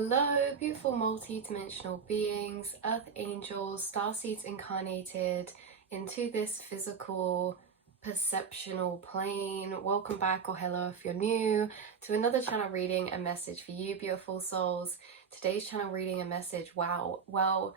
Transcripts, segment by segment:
Hello, beautiful multi-dimensional beings, earth angels, starseeds incarnated into this physical perceptional plane. Welcome back, or hello if you're new, to another channel reading and message for you, beautiful souls. Today's channel reading and message, wow, well,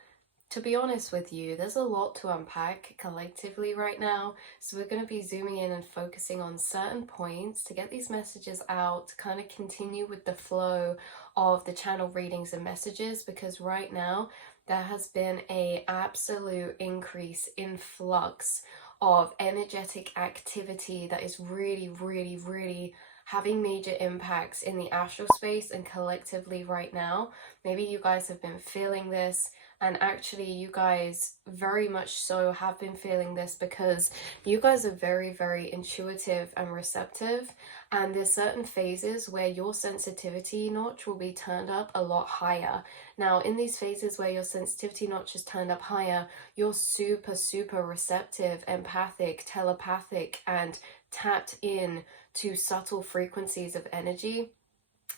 to be honest with you, there's a lot to unpack collectively right now, so we're going to be zooming in and focusing on certain points to get these messages out, to kind of continue with the flow of the channel readings and messages, because right now there has been a absolute increase in flux of energetic activity that is really having major impacts in the astral space and collectively right now. Maybe you guys have been feeling this, and actually you guys very much so have been feeling this because you guys are very intuitive and receptive, and there's certain phases where your sensitivity notch will be turned up a lot higher. Now, in these phases where your sensitivity notch is turned up higher, you're super receptive, empathic, telepathic, and tapped in to subtle frequencies of energy.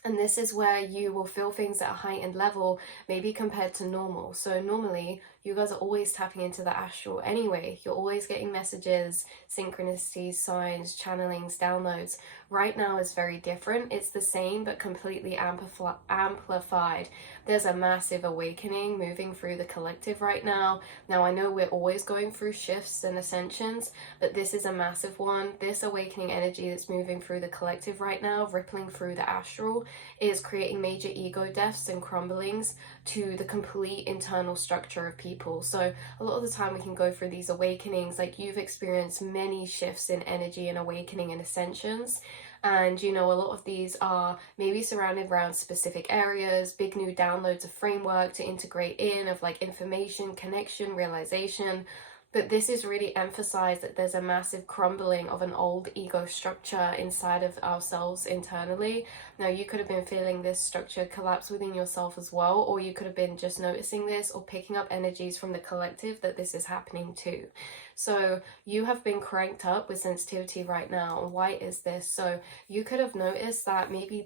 And this is where you will feel things at a heightened level, maybe compared to normal. So normally, you guys are always tapping into the astral anyway. You're always getting messages, synchronicities, signs, channelings, downloads. Right now is very different. It's the same, but completely amplified. There's a massive awakening moving through the collective right now. Now, I know we're always going through shifts and ascensions, but this is a massive one. This awakening energy that's moving through the collective right now, rippling through the astral, is creating major ego deaths and crumblings to the complete internal structure of people. So a lot of the time we can go through these awakenings, like you've experienced many shifts in energy and awakening and ascensions. And you know, a lot of these are maybe surrounded around specific areas, big new downloads of framework to integrate in, of like information, connection, realization. But this is really emphasized that there's a massive crumbling of an old ego structure inside of ourselves internally. Now, you could have been feeling this structure collapse within yourself as well, or you could have been just noticing this or picking up energies from the collective that this is happening to. So you have been cranked up with sensitivity right now. Why is this? So you could have noticed that maybe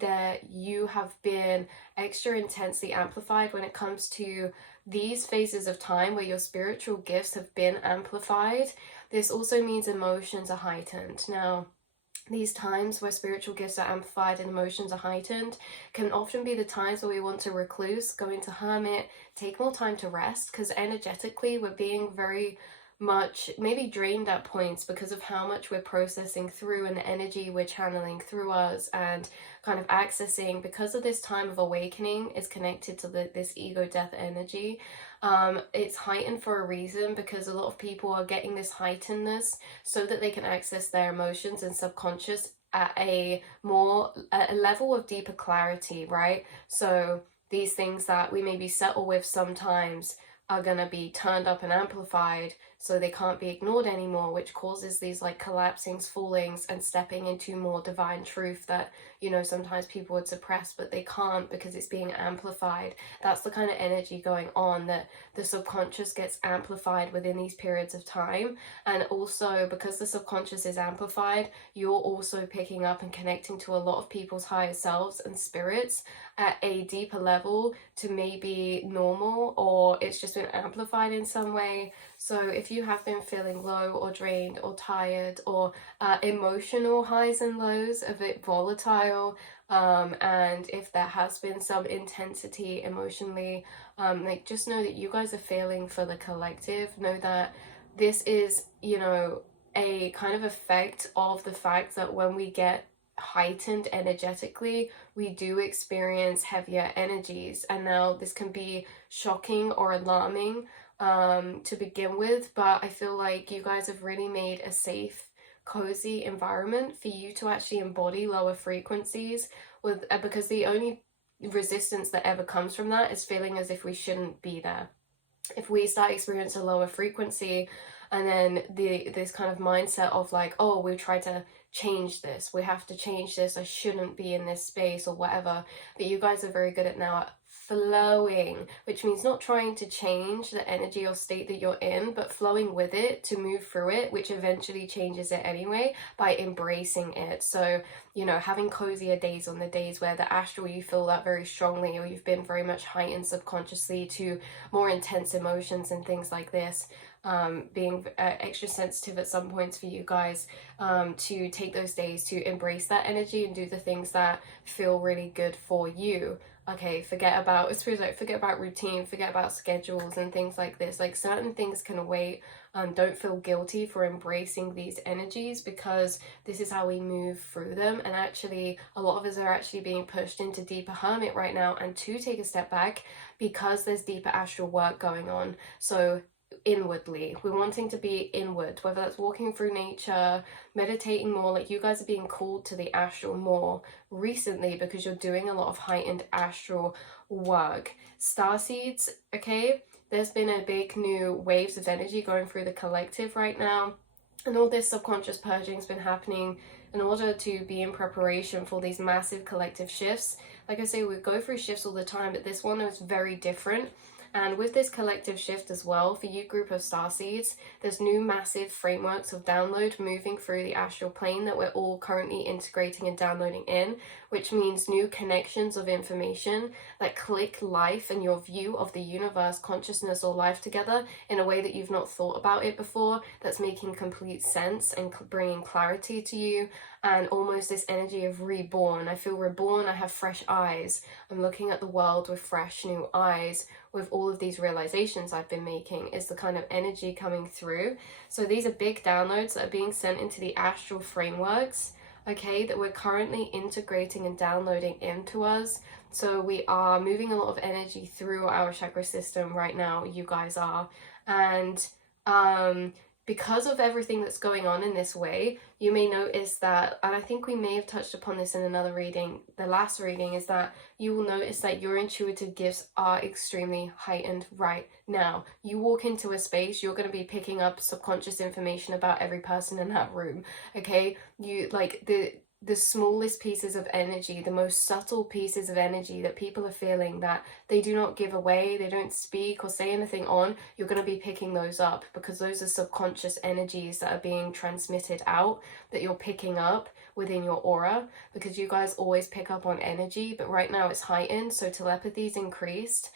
you have been extra intensely amplified when it comes to these phases of time where your spiritual gifts have been amplified. This also means emotions are heightened. Now, these times where spiritual gifts are amplified and emotions are heightened can often be the times where we want to recluse, go into hermit, take more time to rest, because energetically we're being very much maybe drained at points because of how much we're processing through and the energy we're channeling through us and kind of accessing. Because of this time of awakening is connected to this ego death energy. It's heightened for a reason, because a lot of people are getting this heightenedness so that they can access their emotions and subconscious at a level of deeper clarity, right? So these things that we maybe settle with sometimes are going to be turned up and amplified, so they can't be ignored anymore, which causes these like collapsings, fallings, and stepping into more divine truth that, you know, sometimes people would suppress, but they can't because it's being amplified. That's the kind of energy going on, that the subconscious gets amplified within these periods of time. And also, because the subconscious is amplified, you're also picking up and connecting to a lot of people's higher selves and spirits at a deeper level to maybe normal, or it's just been amplified in some way. So if you have been feeling low or drained or tired, or emotional highs and lows, a bit volatile, and if there has been some intensity emotionally, like just know that you guys are feeling for the collective. Know that this is, you know, a kind of effect of the fact that when we get heightened energetically, we do experience heavier energies. And now this can be shocking or alarming to begin with, but I feel like you guys have really made a safe, cozy environment for you to actually embody lower frequencies with, because the only resistance that ever comes from that is feeling as if we shouldn't be there. If we start experiencing a lower frequency, and then this kind of mindset of like, oh, we try to change this, we have to change this, I shouldn't be in this space or whatever. But you guys are very good at now flowing, which means not trying to change the energy or state that you're in, but flowing with it to move through it, which eventually changes it anyway by embracing it. So, you know, having cozier days on the days where the astral, you feel that very strongly, or you've been very much heightened subconsciously to more intense emotions and things like this. Being extra sensitive at some points for you guys, to take those days to embrace that energy and do the things that feel really good for you. Okay, forget about, it's really like, forget about routine, forget about schedules and things like this. Like, certain things can wait. Don't feel guilty for embracing these energies, because this is how we move through them. And actually, a lot of us are actually being pushed into deeper hermit right now, and to take a step back because there's deeper astral work going on. So inwardly, we're wanting to be inward, whether that's walking through nature, meditating more. Like, you guys are being called to the astral more recently because you're doing a lot of heightened astral work. Starseeds, okay, there's been a big new waves of energy going through the collective right now, and all this subconscious purging has been happening in order to be in preparation for these massive collective shifts. Like I say, we go through shifts all the time, but this one is very different. And with this collective shift as well, for you group of starseeds, there's new massive frameworks of download moving through the astral plane that we're all currently integrating and downloading in, which means new connections of information that click life and your view of the universe, consciousness, or life together in a way that you've not thought about it before, that's making complete sense and bringing clarity to you. And almost this energy of reborn. I feel reborn, I have fresh eyes. I'm looking at the world with fresh new eyes, with all of these realizations I've been making, is the kind of energy coming through. So these are big downloads that are being sent into the astral frameworks, okay, that we're currently integrating and downloading into us. So we are moving a lot of energy through our chakra system right now, you guys are. And because of everything that's going on in this way, you may notice that, and I think we may have touched upon this in another reading, the last reading, is that you will notice that your intuitive gifts are extremely heightened right now. You walk into a space, you're going to be picking up subconscious information about every person in that room, okay? You, like, the smallest pieces of energy, the most subtle pieces of energy that people are feeling that they do not give away, they don't speak or say anything on, you're going to be picking those up, because those are subconscious energies that are being transmitted out, that you're picking up within your aura, because you guys always pick up on energy, but right now it's heightened, so telepathy's increased.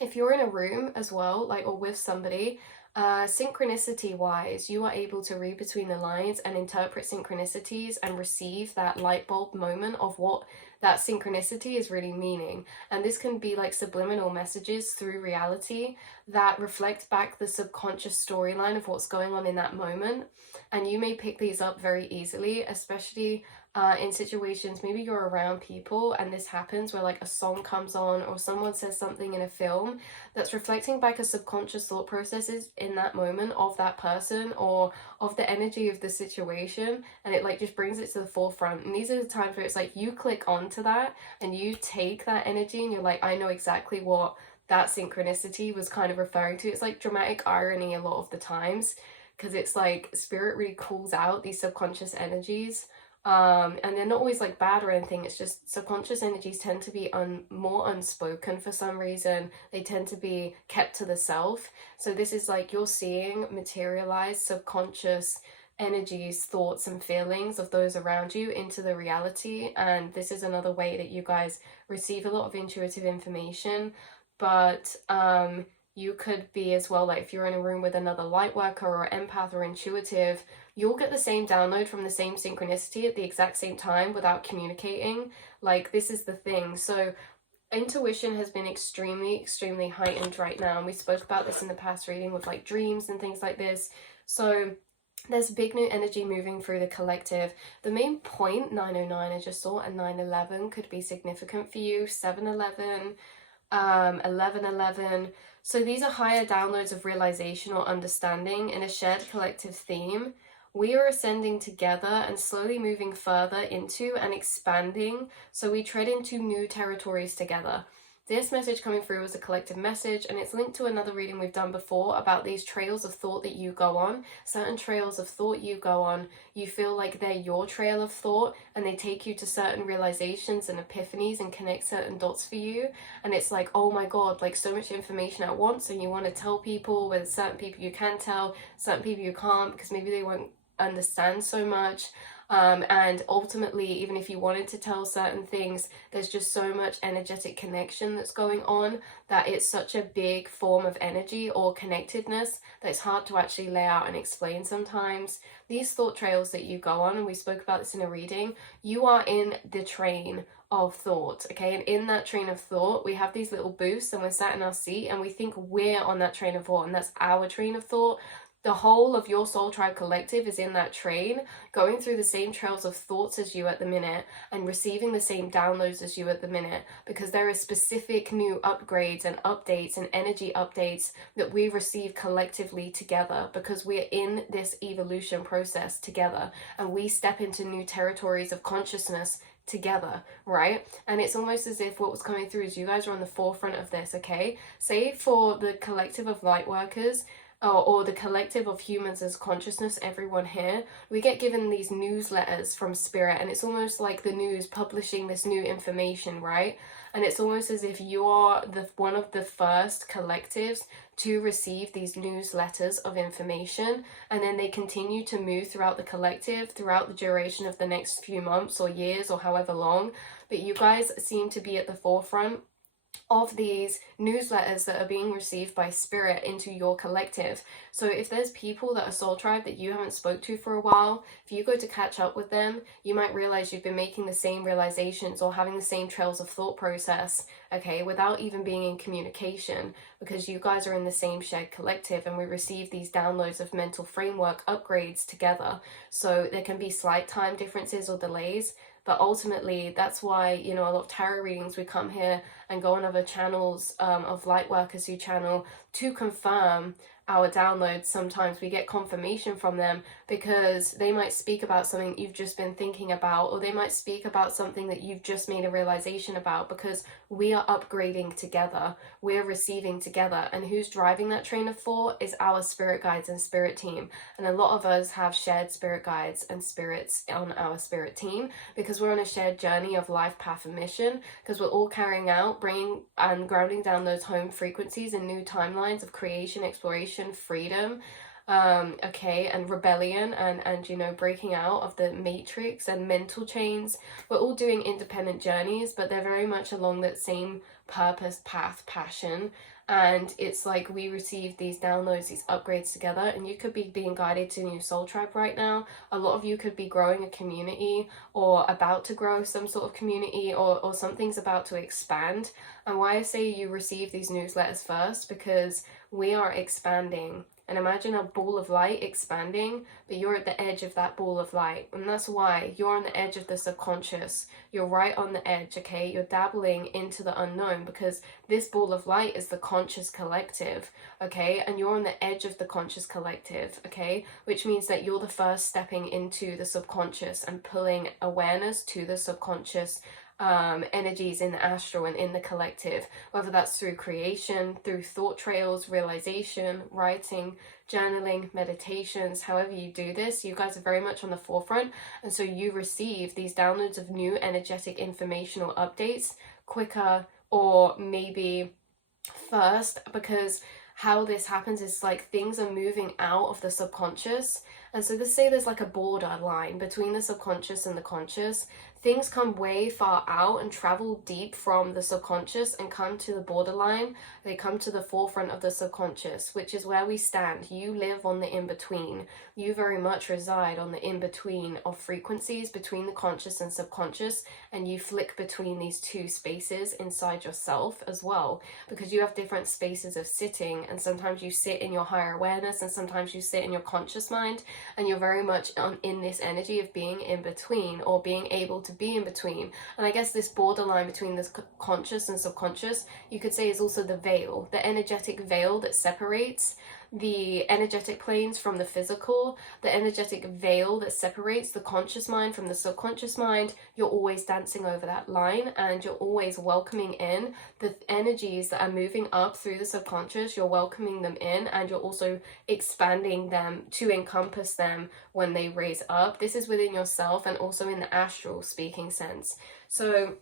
If you're in a room as well, like, or with somebody, synchronicity wise, you are able to read between the lines and interpret synchronicities and receive that light bulb moment of what that synchronicity is really meaning. And this can be like subliminal messages through reality that reflect back the subconscious storyline of what's going on in that moment. And you may pick these up very easily, especially in situations, maybe you're around people and this happens, where like a song comes on or someone says something in a film that's reflecting back a subconscious thought processes in that moment of that person or of the energy of the situation, and it like just brings it to the forefront. And these are the times where it's like you click onto that and you take that energy and you're like, I know exactly what that synchronicity was kind of referring to. It's like dramatic irony a lot of the times, because it's like spirit really calls out these subconscious energies. And they're not always like bad or anything, it's just subconscious energies tend to be more unspoken for some reason. They tend to be kept to the self. So this is like you're seeing materialize subconscious energies, thoughts and feelings of those around you into the reality. And this is another way that you guys receive a lot of intuitive information. But you could be as well, like if you're in a room with another light worker or empath or intuitive, you'll get the same download from the same synchronicity at the exact same time without communicating. Like, this is the thing. So intuition has been extremely heightened right now, and we spoke about this in the past reading with like dreams and things like this. So there's big new energy moving through the collective. The main point, 909 I just saw, and 911 could be significant for you. 711, 1111. So these are higher downloads of realization or understanding in a shared collective theme. We are ascending together and slowly moving further into and expanding, so we tread into new territories together. This message coming through was a collective message, and it's linked to another reading we've done before about these trails of thought that you go on. Certain trails of thought you go on, you feel like they're your trail of thought, and they take you to certain realizations and epiphanies and connect certain dots for you. And it's like, oh my god, like so much information at once, and you want to tell people. With certain people you can tell, certain people you can't, because maybe they won't understand so much. And ultimately, even if you wanted to tell certain things, there's just so much energetic connection that's going on that it's such a big form of energy or connectedness that it's hard to actually lay out and explain sometimes. These thought trails that you go on, and we spoke about this in a reading, you are in the train of thought, okay? And in that train of thought, we have these little booths, and we're sat in our seat and we think we're on that train of thought, and that's our train of thought. The whole of your Soul Tribe Collective is in that train, going through the same trails of thoughts as you at the minute and receiving the same downloads as you at the minute, because there are specific new upgrades and updates and energy updates that we receive collectively together, because we're in this evolution process together and we step into new territories of consciousness together, right? And it's almost as if what was coming through is you guys are on the forefront of this, okay? Say for the collective of light workers, or the collective of humans as consciousness, everyone here, we get given these newsletters from spirit, and it's almost like the news publishing this new information, right? And it's almost as if you are one of the first collectives to receive these newsletters of information, and then they continue to move throughout the collective throughout the duration of the next few months or years or however long. But you guys seem to be at the forefront of these newsletters that are being received by spirit into your collective. So if there's people that are Soul Tribe that you haven't spoke to for a while, if you go to catch up with them, you might realize you've been making the same realizations or having the same trails of thought process, okay, without even being in communication, because you guys are in the same shared collective, and we receive these downloads of mental framework upgrades together. So there can be slight time differences or delays, but ultimately, that's why, you know, a lot of tarot readings, we come here and go on other channels of light workers who channel to confirm our downloads. Sometimes we get confirmation from them because they might speak about something that you've just been thinking about, or they might speak about something that you've just made a realization about, because we are upgrading together, we're receiving together. And who's driving that train of thought is our spirit guides and spirit team. And a lot of us have shared spirit guides and spirits on our spirit team, because we're on a shared journey of life path and mission, because we're all carrying out, bringing and grounding down those home frequencies and new timelines of creation, exploration, freedom, okay, and rebellion, and you know, breaking out of the matrix and mental chains. We're all doing independent journeys, but they're very much along that same purpose, path, passion. And it's like we receive these downloads, these upgrades together, and you could be being guided to a new soul tribe right now. A lot of you could be growing a community, or about to grow some sort of community, or something's about to expand. And why I say you receive these newsletters first, because we are expanding. And imagine a ball of light expanding, but you're at the edge of that ball of light. And that's why you're on the edge of the subconscious. You're right on the edge, okay? You're dabbling into the unknown, because this ball of light is the conscious collective, okay? And you're on the edge of the conscious collective, okay? Which means that you're the first stepping into the subconscious and pulling awareness to the subconscious energies in the astral and in the collective, whether that's through creation, through thought trails, realization, writing, journaling, meditations. However you do this, you guys are very much on the forefront, and so you receive these downloads of new energetic informational updates quicker, or maybe first, because how this happens is like things are moving out of the subconscious. And so let's say there's like a border line between the subconscious and the conscious. Things come way far out and travel deep from the subconscious and come to the borderline. They come to the forefront of the subconscious, which is where we stand. You live on the in-between. You very much reside on the in-between of frequencies between the conscious and subconscious, and you flick between these two spaces inside yourself as well, because you have different spaces of sitting, and sometimes you sit in your higher awareness and sometimes you sit in your conscious mind, and you're very much in this energy of being in between, or being able to be in between. And I guess this borderline between this conscious and subconscious, you could say, is also the veil, the energetic veil that separates the energetic planes from the physical, the energetic veil that separates the conscious mind from the subconscious mind. You're always dancing over that line, and you're always welcoming in the energies that are moving up through the subconscious. You're welcoming them in, and you're also expanding them to encompass them when they raise up. This is within yourself and also in the astral speaking sense. So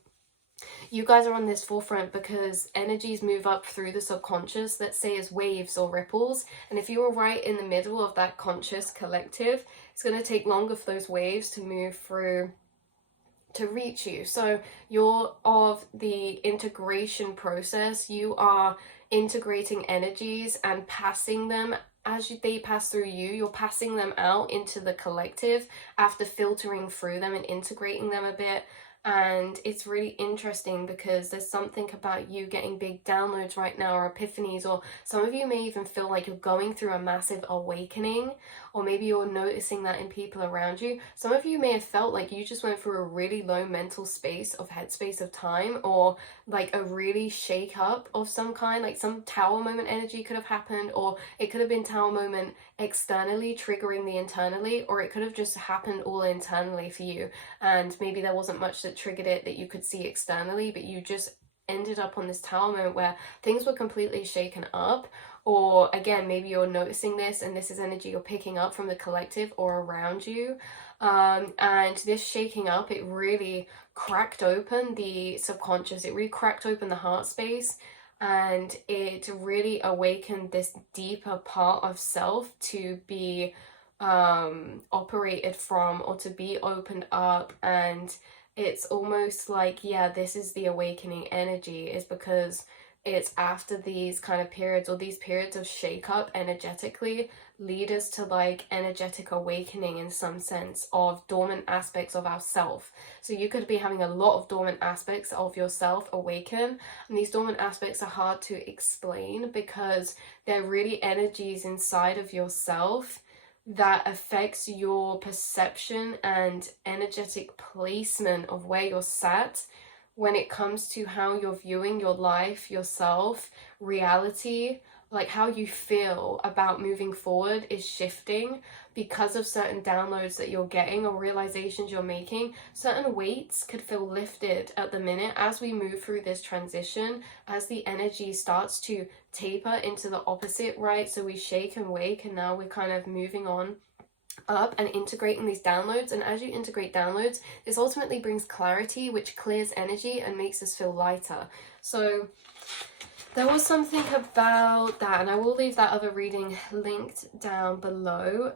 you guys are on this forefront because energies move up through the subconscious, let's say as waves or ripples. And if you are right in the middle of that conscious collective, it's going to take longer for those waves to move through to reach you. So you're of the integration process. You are integrating energies and passing them as they pass through you. You're passing them out into the collective after filtering through them and integrating them a bit. And it's really interesting because there's something about you getting big downloads right now, or epiphanies, or some of you may even feel like you're going through a massive awakening, or maybe you're noticing that in people around you. Some of you may have felt like you just went through a really low mental space of headspace of time, or like a really shake up of some kind, like some tower moment energy could have happened, or it could have been tower moment externally triggering the internally, or it could have just happened all internally for you, and maybe there wasn't much that triggered it that you could see externally, but you just ended up on this tower moment where things were completely shaken up. Or again, maybe you're noticing this and this is energy you're picking up from the collective or around you, and this shaking up, it really cracked open the subconscious, it really cracked open the heart space, and it really awakened this deeper part of self to be operated from, or to be opened up. And it's almost like, yeah, this is the awakening energy, is because it's after these kind of periods, or these periods of shake up energetically, lead us to like energetic awakening in some sense of dormant aspects of ourself. So you could be having a lot of dormant aspects of yourself awaken, and these dormant aspects are hard to explain because they're really energies inside of yourself that affects your perception and energetic placement of where you're sat when it comes to how you're viewing your life, yourself, reality. Like how you feel about moving forward is shifting because of certain downloads that you're getting or realizations you're making. Certain weights could feel lifted at the minute as we move through this transition, as the energy starts to taper into the opposite, right? So we shake and wake, and now we're kind of moving on up and integrating these downloads. And as you integrate downloads, this ultimately brings clarity, which clears energy and makes us feel lighter. So there was something about that, and I will leave that other reading linked down below.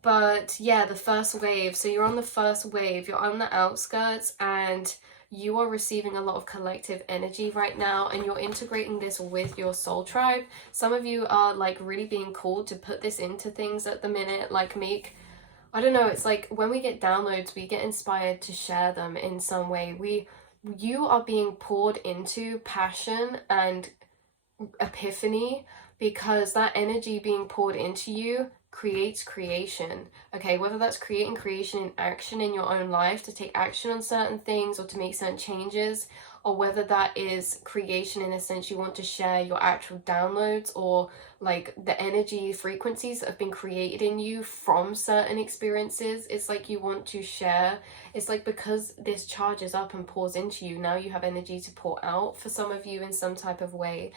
But yeah, the first wave. So you're on the first wave, you're on the outskirts, and you are receiving a lot of collective energy right now, and you're integrating this with your soul tribe. Some of you are like really being called to put this into things at the minute, like I don't know, it's like when we get downloads, we get inspired to share them in some way. You are being poured into passion and epiphany, because that energy being poured into you creates creation. Okay, whether that's creating creation in action in your own life, to take action on certain things or to make certain changes, or whether that is creation in a sense you want to share your actual downloads, or like the energy frequencies that have been created in you from certain experiences. It's like you want to share. It's like because this charges up and pours into you, now you have energy to pour out for some of you in some type of way.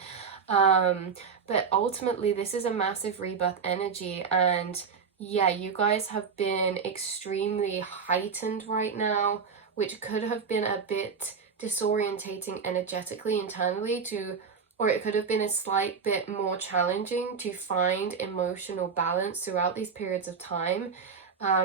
But ultimately this is a massive rebirth energy, and yeah, you guys have been extremely heightened right now, which could have been a bit disorientating energetically internally or it could have been a slight bit more challenging to find emotional balance throughout these periods of time,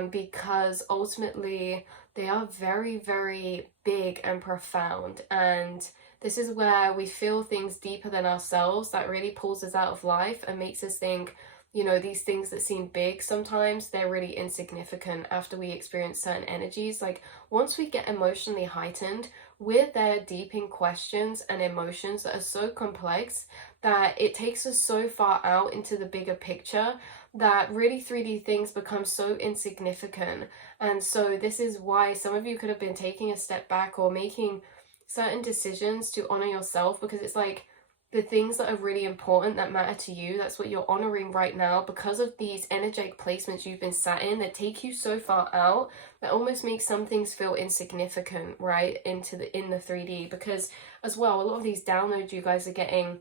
because ultimately they are very, very big and profound. And this is where we feel things deeper than ourselves that really pulls us out of life and makes us think, you know, these things that seem big sometimes, they're really insignificant after we experience certain energies. Like once we get emotionally heightened, we're there deep in questions and emotions that are so complex that it takes us so far out into the bigger picture that really 3D things become so insignificant. And so this is why some of you could have been taking a step back or making certain decisions to honor yourself, because it's like the things that are really important, that matter to you, that's what you're honoring right now, because of these energetic placements you've been sat in that take you so far out that almost makes some things feel insignificant, right, in the 3D. Because as well, a lot of these downloads you guys are getting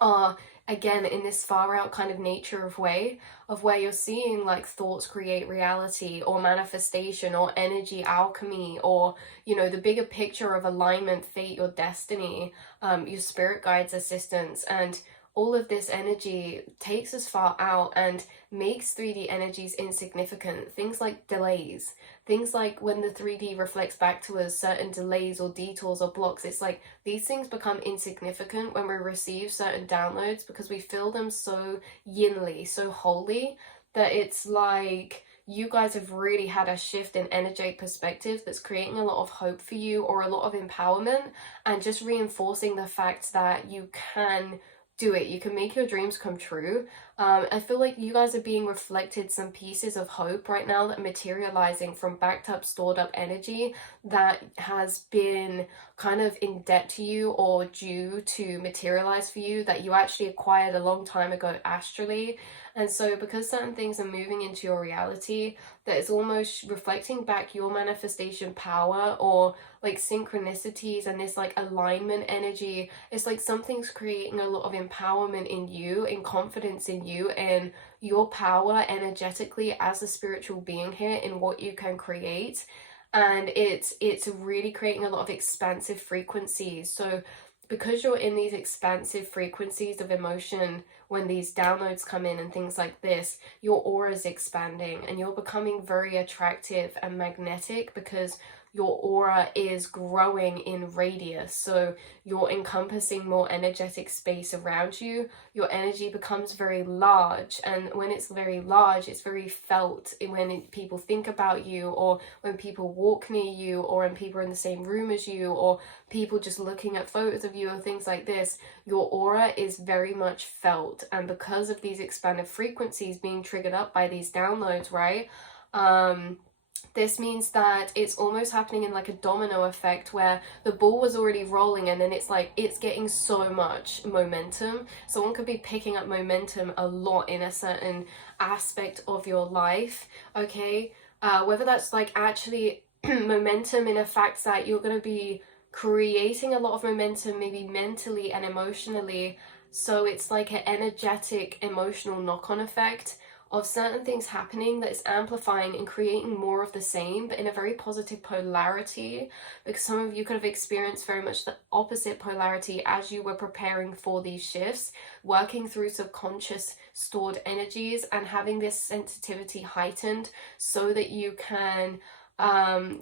are again in this far out kind of nature of way of where you're seeing like thoughts create reality, or manifestation, or energy alchemy, or the bigger picture of alignment, fate, your destiny, your spirit guides, assistance. And all of this energy takes us far out and makes 3D energies insignificant. Things like delays, things like when the 3D reflects back to us certain delays or detours or blocks, it's like these things become insignificant when we receive certain downloads, because we feel them so yinly, so holy, that it's like you guys have really had a shift in energetic perspective that's creating a lot of hope for you, or a lot of empowerment, and just reinforcing the fact that you can do it. You can make your dreams come true. I feel like you guys are being reflected some pieces of hope right now that are materializing from backed up, stored up energy that has been kind of in debt to you, or due to materialize for you, that you actually acquired a long time ago astrally. And so because certain things are moving into your reality, that is almost reflecting back your manifestation power, or like synchronicities and this like alignment energy. It's like something's creating a lot of empowerment in you, in confidence in you, and your power energetically as a spiritual being here in what you can create. And it's really creating a lot of expansive frequencies. So because you're in these expansive frequencies of emotion, when these downloads come in and things like this, your aura is expanding and you're becoming very attractive and magnetic, because your aura is growing in radius. So you're encompassing more energetic space around you. Your energy becomes very large, and when it's very large, it's very felt when people think about you, or when people walk near you, or when people are in the same room as you, or people just looking at photos of you, or things like this. Your aura is very much felt, and because of these expanded frequencies being triggered up by these downloads, right, this means that it's almost happening in like a domino effect, where the ball was already rolling and then it's like it's getting so much momentum. Someone could be picking up momentum a lot in a certain aspect of your life, okay? Whether that's like actually momentum in a fact that you're going to be creating a lot of momentum, maybe mentally and emotionally. So it's like an energetic, emotional knock-on effect of certain things happening that is amplifying and creating more of the same, but in a very positive polarity, because some of you could have experienced very much the opposite polarity as you were preparing for these shifts, working through subconscious stored energies and having this sensitivity heightened so that you can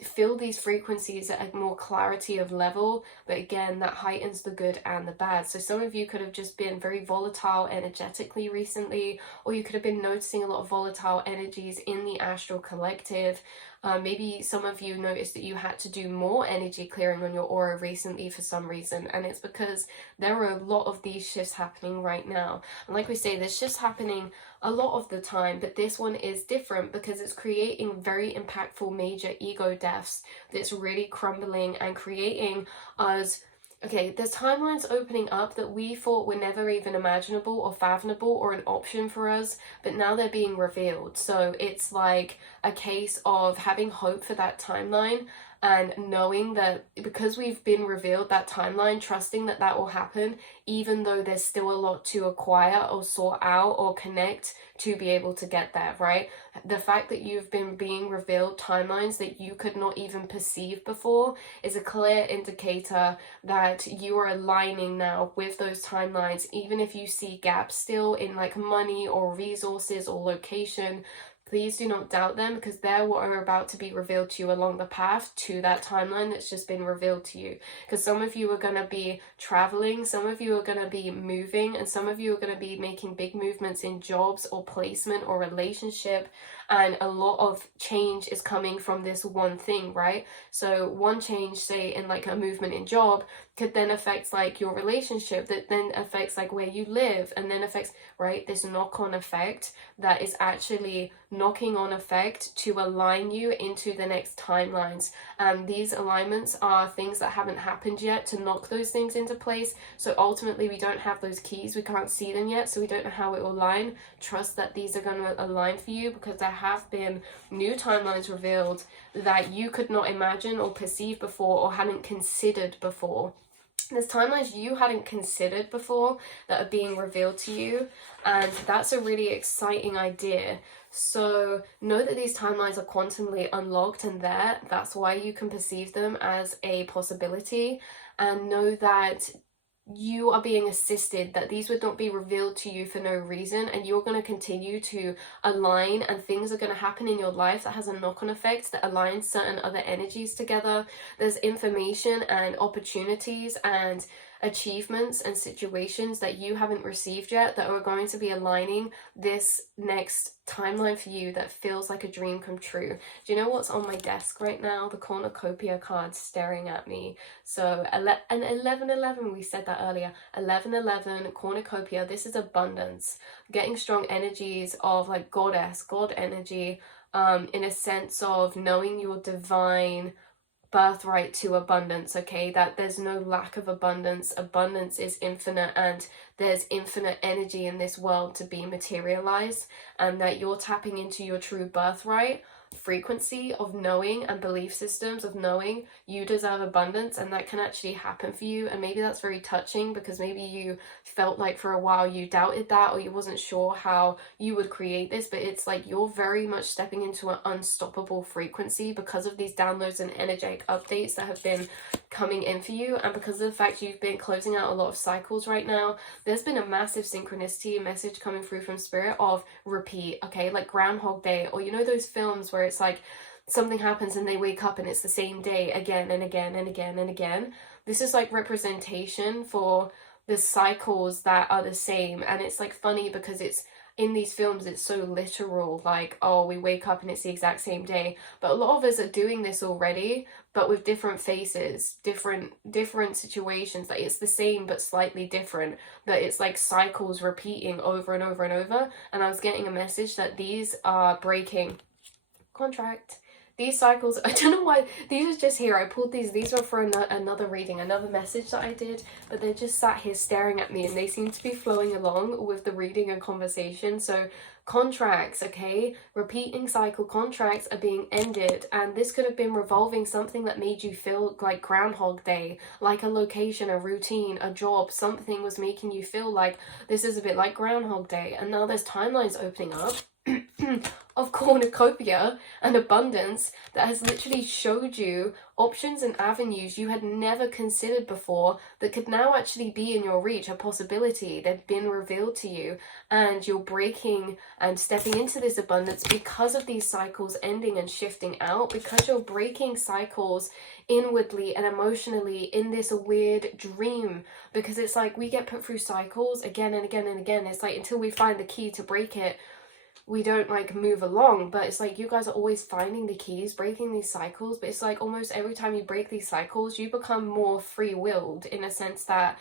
feel these frequencies at a more clarity of level. But again, that heightens the good and the bad. So some of you could have just been very volatile energetically recently, or you could have been noticing a lot of volatile energies in the astral collective. Maybe some of you noticed that you had to do more energy clearing on your aura recently for some reason, and it's because there are a lot of these shifts happening right now. And like we say, there's shifts happening a lot of the time, but this one is different because it's creating very impactful major ego deaths that's really crumbling and creating us. Okay, there's timelines opening up that we thought were never even imaginable or fathomable or an option for us, but now they're being revealed. So it's like a case of having hope for that timeline, and knowing that because we've been revealed that timeline, trusting that that will happen, even though there's still a lot to acquire or sort out or connect to be able to get there, right? The fact that you've been being revealed timelines that you could not even perceive before is a clear indicator that you are aligning now with those timelines. Even if you see gaps still in like money or resources or location, please do not doubt them, because they're what are about to be revealed to you along the path to that timeline that's just been revealed to you. Because some of you are going to be traveling, some of you are going to be moving, and some of you are going to be making big movements in jobs or placement or relationship. And a lot of change is coming from this one thing, right? So one change, say in like a movement in job, could then affect like your relationship, that then affects like where you live, and then affects, right, this knock-on effect that is actually knocking on effect to align you into the next timelines. And these alignments are things that haven't happened yet to knock those things into place. So ultimately we don't have those keys, we can't see them yet, so we don't know how it will align. Trust that these are going to align for you, because there have been new timelines revealed that you could not imagine or perceive before, or hadn't considered before. There's timelines you hadn't considered before that are being revealed to you, and that's a really exciting idea. So know that these timelines are quantumly unlocked and there. That's why you can perceive them as a possibility, and know that you are being assisted, that these would not be revealed to you for no reason, and you're going to continue to align, and things are going to happen in your life that has a knock-on effect that aligns certain other energies together. There's information and opportunities and achievements and situations that you haven't received yet that are going to be aligning this next timeline for you that feels like a dream come true. Do you know what's on my desk right now? The cornucopia card staring at me. So and 1111, we said that earlier, 1111 cornucopia. This is abundance, getting strong energies of like goddess, god energy, in a sense of knowing your divine birthright to abundance. Okay, that there's no lack of abundance. Abundance is infinite, and there's infinite energy in this world to be materialized, and that you're tapping into your true birthright frequency of knowing, and belief systems of knowing you deserve abundance, and that can actually happen for you. And maybe that's very touching, because maybe you felt like for a while you doubted that, or you wasn't sure how you would create this, but it's like you're very much stepping into an unstoppable frequency because of these downloads and energetic updates that have been coming in for you, and because of the fact you've been closing out a lot of cycles right now. There's been a massive synchronicity message coming through from spirit of repeat. Okay, like Groundhog Day, or you know those films where it's like something happens and they wake up and it's the same day again and again and again and again. This is like representation for the cycles that are the same. And it's like funny because it's in these films, it's so literal, like, oh, we wake up and it's the exact same day. But a lot of us are doing this already, but with different faces, different situations. Like, it's the same but slightly different, but it's like cycles repeating over and over and over. And I was getting a message that these are breaking contract. These cycles, I don't know why, these are just here. I pulled these are for another reading, another message that I did, but they're just sat here staring at me, and they seem to be flowing along with the reading and conversation. So contracts, okay, repeating cycle contracts are being ended, and this could have been revolving something that made you feel like Groundhog Day, like a location, a routine, a job. Something was making you feel like this is a bit like Groundhog Day, and now there's timelines opening up of cornucopia and abundance that has literally showed you options and avenues you had never considered before that could now actually be in your reach, a possibility. They've been revealed to you, and you're breaking and stepping into this abundance because of these cycles ending and shifting out, because you're breaking cycles inwardly and emotionally in this weird dream. Because it's like we get put through cycles again and again and again. It's like until we find the key to break it, we don't like move along. But it's like you guys are always finding the keys, breaking these cycles. But it's like almost every time you break these cycles, you become more free-willed, in a sense that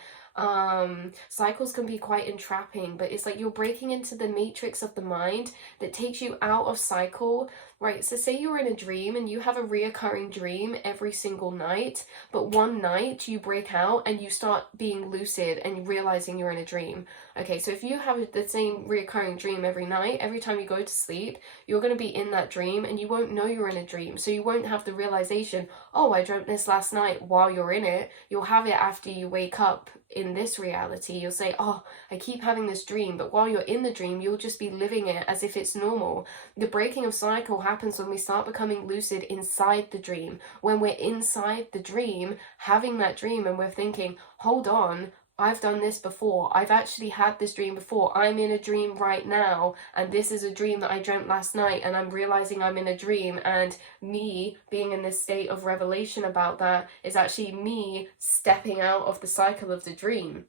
cycles can be quite entrapping, but it's like you're breaking into the matrix of the mind that takes you out of cycle, right? So say you're in a dream and you have a reoccurring dream every single night, but one night you break out and you start being lucid and realizing you're in a dream. Okay, so if you have the same reoccurring dream every night, every time you go to sleep, you're going to be in that dream and you won't know you're in a dream. So you won't have the realization, oh, I dreamt this last night, while you're in it. You'll have it after you wake up in this reality. You'll say, oh, I keep having this dream, but while you're in the dream, you'll just be living it as if it's normal. The breaking of cycle happens when we start becoming lucid inside the dream. When we're inside the dream, having that dream, and we're thinking, hold on, I've done this before. I've actually had this dream before. I'm in a dream right now, and this is a dream that I dreamt last night, and I'm realizing I'm in a dream, and me being in this state of revelation about that is actually me stepping out of the cycle of the dream.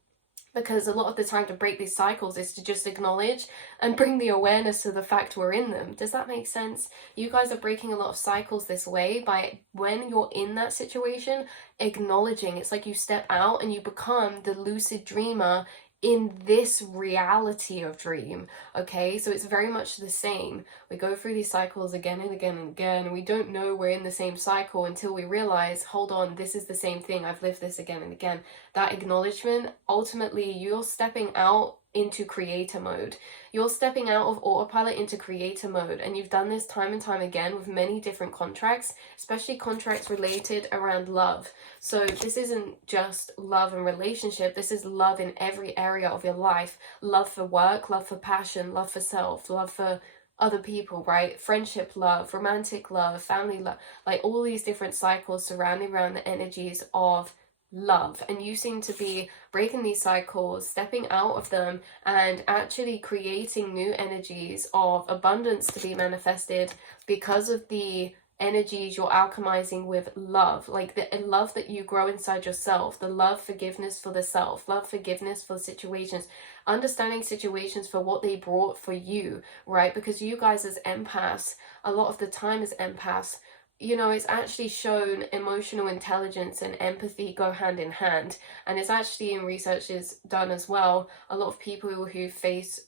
because a lot of the time to break these cycles is to just acknowledge and bring the awareness to the fact we're in them. Does that make sense? You guys are breaking a lot of cycles this way by, when you're in that situation, acknowledging. It's like you step out and you become the lucid dreamer in this reality of dream. Okay, so it's very much the same. We go through these cycles again and again and again, and we don't know we're in the same cycle until we realize, hold on, this is the same thing, I've lived this again and again. That acknowledgement, ultimately you're stepping out into creator mode. You're stepping out of autopilot into creator mode, and you've done this time and time again with many different contracts, especially contracts related around love. So this isn't just love and relationship, this is love in every area of your life. Love for work, love for passion, love for self, love for other people, right? Friendship love, romantic love, family love, like all these different cycles surrounding around the energies of love. And you seem to be breaking these cycles, stepping out of them, and actually creating new energies of abundance to be manifested because of the energies you're alchemizing with love, like the love that you grow inside yourself, the love, forgiveness for the self, love, forgiveness for situations, understanding situations for what they brought for you, right? Because you guys as empaths, a lot of the time as empaths, you know, it's actually shown emotional intelligence and empathy go hand in hand. And it's actually, in research is done as well, a lot of people who face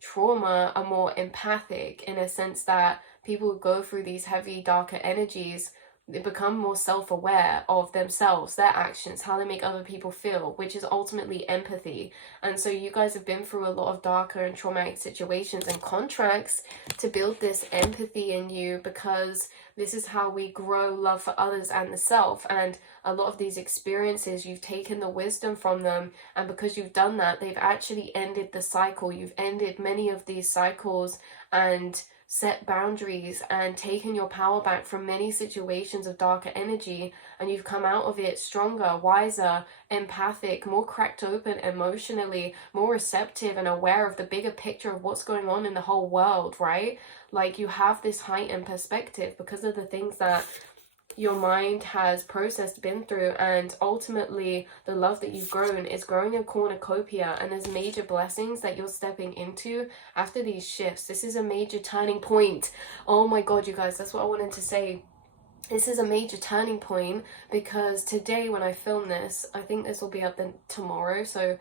trauma are more empathic, in a sense that people who go through these heavy, darker energies, they become more self-aware of themselves, their actions, how they make other people feel, which is ultimately empathy. And so you guys have been through a lot of darker and traumatic situations and contracts to build this empathy in you, because this is how we grow love for others and the self. And a lot of these experiences, you've taken the wisdom from them, and because you've done that, they've actually ended the cycle. You've ended many of these cycles and set boundaries and taken your power back from many situations of darker energy, and you've come out of it stronger, wiser, empathic, more cracked open emotionally, more receptive and aware of the bigger picture of what's going on in the whole world, right? Like, you have this heightened perspective because of the things that your mind has processed, been through, and ultimately the love that you've grown is growing a cornucopia, and there's major blessings that you're stepping into after these shifts. This is a major turning point. Oh my god, you guys, that's what I wanted to say. This is a major turning point, because today when I film this, I think this will be up then tomorrow, so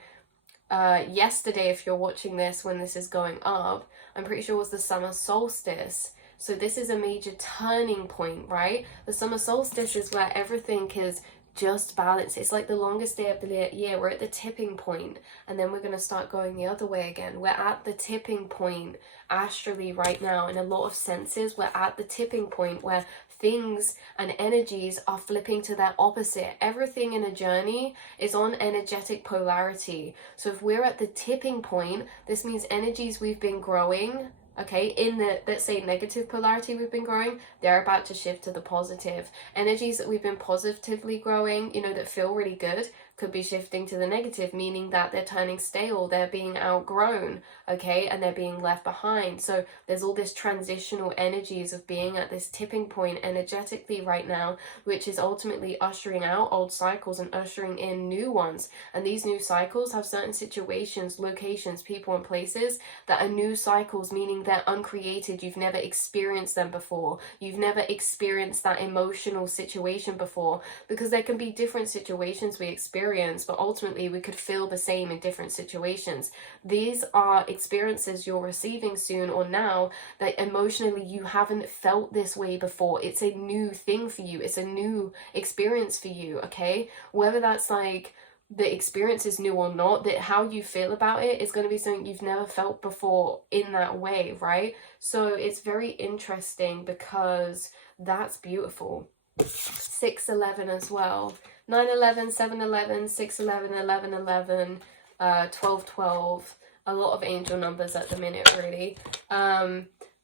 yesterday, if you're watching this when this is going up, I'm pretty sure it was the summer solstice. So this is a major turning point, right? The summer solstice is where everything is just balanced. It's like the longest day of the year. We're at the tipping point, and then we're going to start going the other way again. We're at the tipping point astrally right now. In a lot of senses, we're at the tipping point where things and energies are flipping to their opposite. Everything in a journey is on energetic polarity. So if we're at the tipping point, this means energies we've been growing, okay, in the, let's say, negative polarity we've been growing, they're about to shift to the positive. Energies that we've been positively growing, you know, that feel really good, could be shifting to the negative, meaning that they're turning stale, they're being outgrown, okay, and they're being left behind. So there's all this transitional energies of being at this tipping point energetically right now, which is ultimately ushering out old cycles and ushering in new ones. And these new cycles have certain situations, locations, people, and places that are new cycles, meaning they're uncreated. You've never experienced them before. You've never experienced that emotional situation before, because there can be different situations we experience, but ultimately we could feel the same in different situations. These are experiences you're receiving soon or now that emotionally you haven't felt this way before. It's a new thing for you. It's a new experience for you, okay? Whether that's like the experience is new or not, that how you feel about it is going to be something you've never felt before in that way, right? So it's very interesting, because that's beautiful. 611 as well, 911, 711, 611, 1111, 1212, a lot of angel numbers at the minute, really.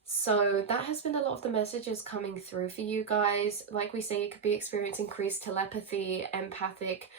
So that has been a lot of the messages coming through for you guys. Like we say, you could be experiencing increased telepathy, empathic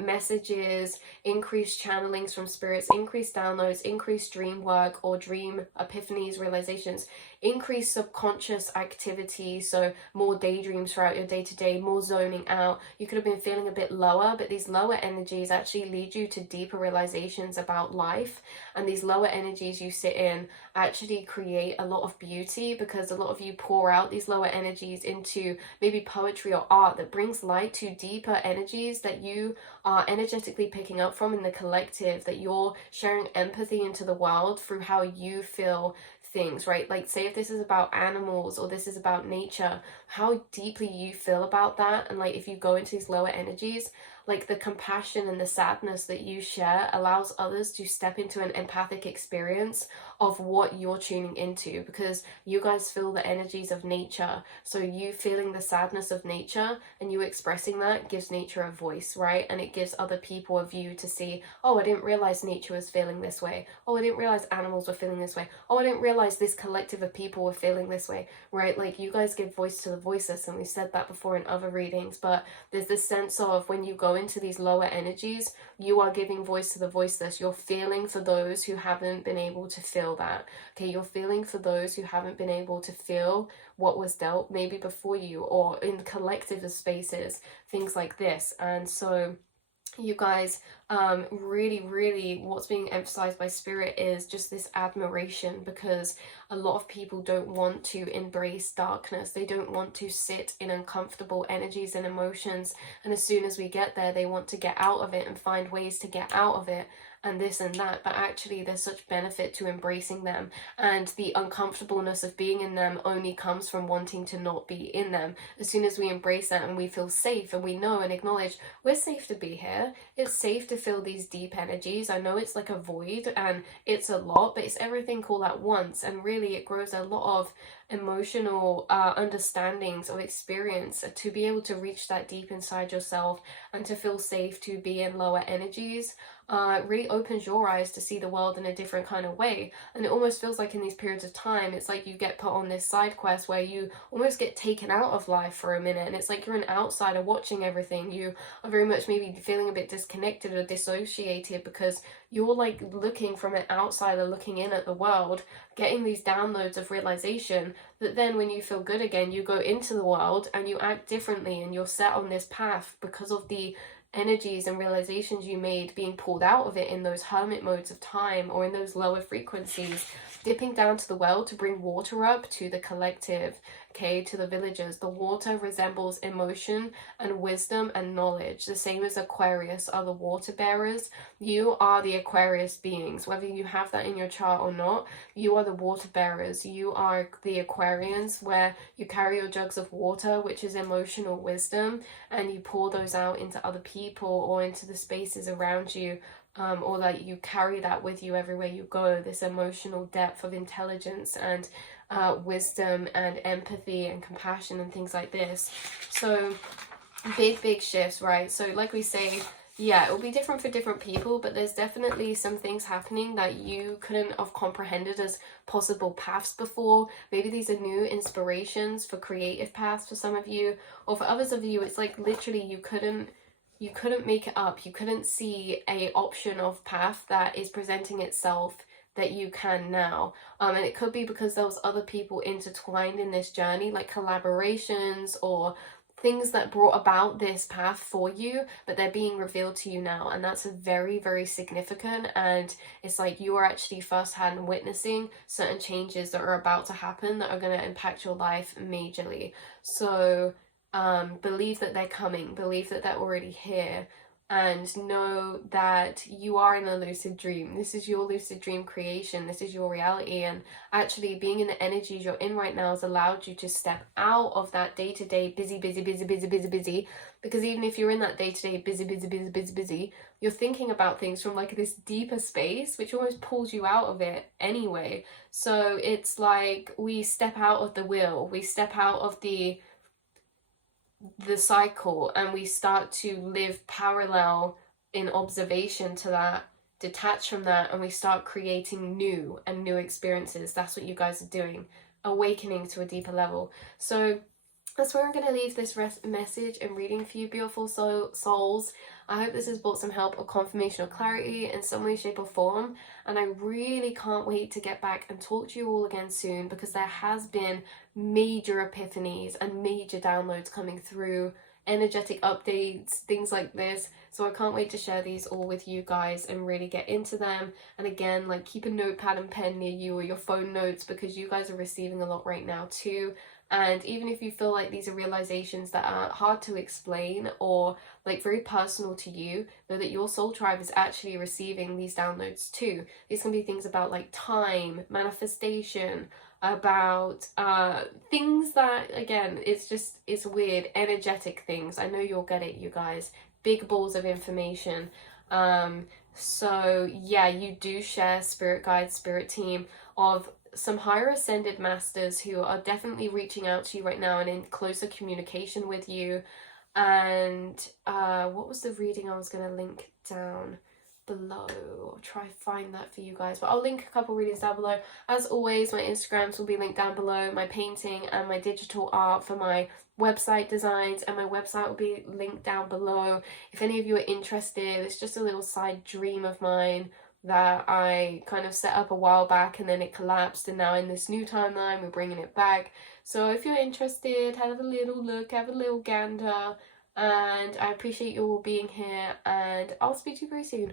messages, increased channelings from spirits, increased downloads, increased dream work or dream epiphanies, realizations, increased subconscious activity, so more daydreams throughout your day-to-day, more zoning out. You could have been feeling a bit lower, but these lower energies actually lead you to deeper realizations about life. And these lower energies you sit in actually create a lot of beauty, because a lot of you pour out these lower energies into maybe poetry or art that brings light to deeper energies that you are energetically picking up from in the collective, that you're sharing empathy into the world through how you feel things, right? Like, say if this is about animals or this is about nature, how deeply you feel about that. And like, if you go into these lower energies, like the compassion and the sadness that you share allows others to step into an empathic experience of what you're tuning into, because you guys feel the energies of nature. So you feeling the sadness of nature and you expressing that gives nature a voice, right? And it gives other people a view to see, oh, I didn't realize nature was feeling this way. Oh, I didn't realize animals were feeling this way. Oh, I didn't realize this collective of people were feeling this way, right? Like, you guys give voice to the voiceless, and we said that before in other readings, but there's this sense of when you go into these lower energies, you are giving voice to the voiceless. You're feeling for those who haven't been able to feel that. Okay, you're feeling for those who haven't been able to feel what was dealt maybe before you, or in collective spaces, things like this. And so you guys, really what's being emphasized by spirit is just this admiration, because a lot of people don't want to embrace darkness. They don't want to sit in uncomfortable energies and emotions, and as soon as we get there, they want to get out of it and find ways to get out of it and this and that. But actually, there's such benefit to embracing them, and the uncomfortableness of being in them only comes from wanting to not be in them. As soon as we embrace that and we feel safe and we know and acknowledge we're safe to be here, it's safe to feel these deep energies. I know it's like a void and it's a lot, but it's everything all at once, and really it grows a lot of emotional understandings of experience to be able to reach that deep inside yourself and to feel safe to be in lower energies. Really opens your eyes to see the world in a different kind of way. And it almost feels like in these periods of time, it's like you get put on this side quest where you almost get taken out of life for a minute, and it's like you're an outsider watching everything. You are very much maybe feeling a bit disconnected or dissociated, because you're like looking from an outsider looking in at the world, getting these downloads of realization that then when you feel good again, you go into the world and you act differently, and you're set on this path because of the energies and realizations you made being pulled out of it in those hermit modes of time, or in those lower frequencies, dipping down to the well to bring water up to the collective, okay, to the villagers. The water resembles emotion and wisdom and knowledge, the same as Aquarius are the water bearers. You are the Aquarius beings, whether you have that in your chart or not. You are the water bearers. You are the Aquarians, where you carry your jugs of water, which is emotional wisdom, and you pour those out into other people or into the spaces around you. Or like you carry that with you everywhere you go, this emotional depth of intelligence and wisdom and empathy and compassion and things like this. So big shifts, right? So like we say, yeah, it will be different for different people, but there's definitely some things happening that you couldn't have comprehended as possible paths before. Maybe these are new inspirations for creative paths for some of you, or for others of you, it's like literally you couldn't make it up. You couldn't see a option of path that is presenting itself that you can now. And it could be because there was other people intertwined in this journey, like collaborations or things that brought about this path for you, but they're being revealed to you now. And that's very significant. And it's like you are actually firsthand witnessing certain changes that are about to happen that are going to impact your life majorly. So believe that they're coming, believe that they're already here, and know that you are in a lucid dream. This is your lucid dream creation. This is your reality. And actually being in the energies you're in right now has allowed you to step out of that day-to-day busy, because even if you're in that day-to-day busy, you're thinking about things from like this deeper space, which almost pulls you out of it anyway. So it's like we step out of the wheel, we step out of the cycle, and we start to live parallel in observation to that, detach from that, and we start creating new experiences. That's what you guys are doing, awakening to a deeper level. So that's where I'm going to leave this message and reading for you, beautiful souls. I hope this has brought some help or confirmation or clarity in some way, shape, or form. And I really can't wait to get back and talk to you all again soon, because there has been major epiphanies and major downloads coming through, energetic updates, things like this. So I can't wait to share these all with you guys and really get into them. And again, like, keep a notepad and pen near you, or your phone notes, because you guys are receiving a lot right now too. And even if you feel like these are realizations that are hard to explain or like very personal to you, know that your soul tribe is actually receiving these downloads too. These can be things about like time, manifestation, about things that, again, it's weird, energetic things. I know you'll get it, you guys. Big balls of information. So yeah, you do share spirit guide, spirit team of some higher ascended masters who are definitely reaching out to you right now and in closer communication with you. And what was the reading I was going to link down below? I'll try find that for you guys, but I'll link a couple readings down below. As always, my Instagrams will be linked down below, my painting and my digital art for my website designs, and my website will be linked down below. If any of you are interested, it's just a little side dream of mine that I kind of set up a while back, and then it collapsed, and now in this new timeline we're bringing it back. So if you're interested, have a little look, have a little gander, and I appreciate you all being here, and I'll speak to you very soon.